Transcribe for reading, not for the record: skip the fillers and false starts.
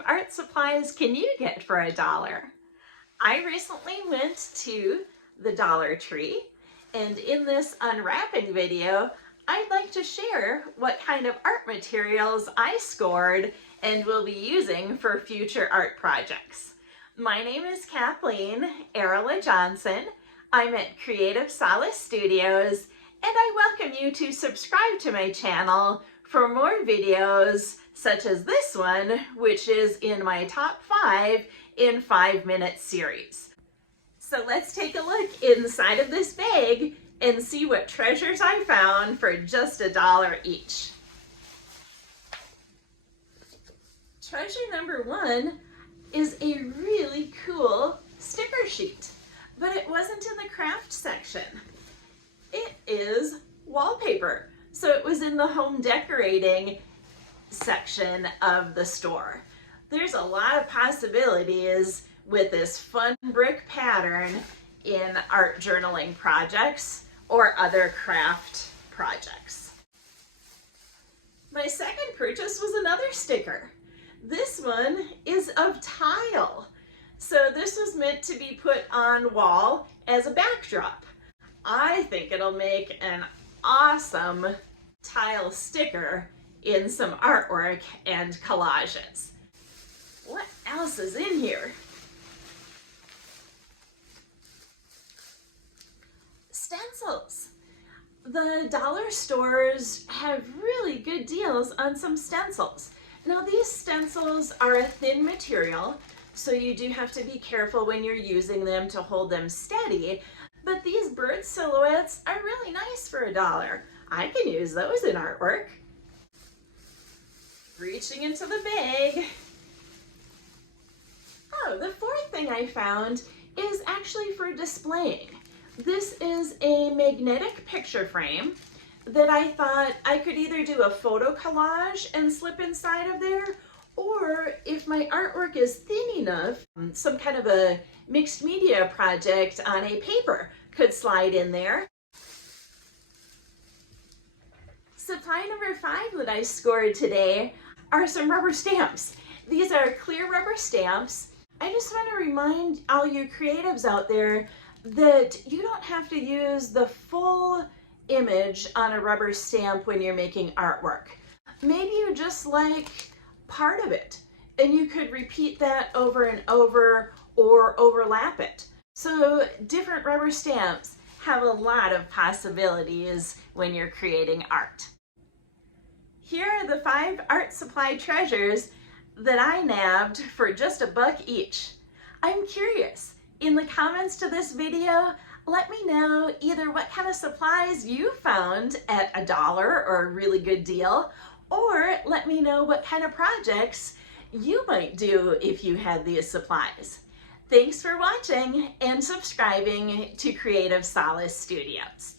of art supplies can you get for $1? I recently went to the Dollar Tree, and in this unwrapping video, I'd like to share what kind of art materials I scored and will be using for future art projects. My name is Kathleen Arola-Johnson. I'm at Creative Solace Studios, and I welcome you to subscribe to my channel for more videos such as this one, which is in my top 5 in 5-minute series. So let's take a look inside of this bag and see what treasures I found for just $1 each. Treasure number 1 is a really cool sticker sheet, but it wasn't in the craft section. It is wallpaper. So it was in the home decorating section of the store. There's a lot of possibilities with this fun brick pattern in art journaling projects or other craft projects. My second purchase was another sticker. This one is of tile. So this was meant to be put on wall as a backdrop. I think it'll make an awesome tile sticker in some artwork and collages. What else is in here? Stencils. The dollar stores have really good deals on some stencils. Now these stencils are a thin material, so you do have to be careful when you're using them to hold them steady. But these bird silhouettes are really nice for $1. I can use those in artwork. Reaching into the bag. Oh, the fourth thing I found is actually for displaying. This is a magnetic picture frame that I thought I could either do a photo collage and slip inside of there, or if my artwork is thin enough, some kind of a mixed media project on a paper could slide in there. Supply number 5 that I scored today are some rubber stamps. These are clear rubber stamps. I just want to remind all you creatives out there that you don't have to use the full image on a rubber stamp when you're making artwork. Maybe you just like part of it, and you could repeat that over and over or overlap it. So different rubber stamps have a lot of possibilities when you're creating art. Here are the 5 art supply treasures that I nabbed for just $1 each. I'm curious, in the comments to this video, let me know either what kind of supplies you found at $1 or a really good deal, or let me know what kind of projects you might do if you had these supplies. Thanks for watching and subscribing to Creative Solace Studios.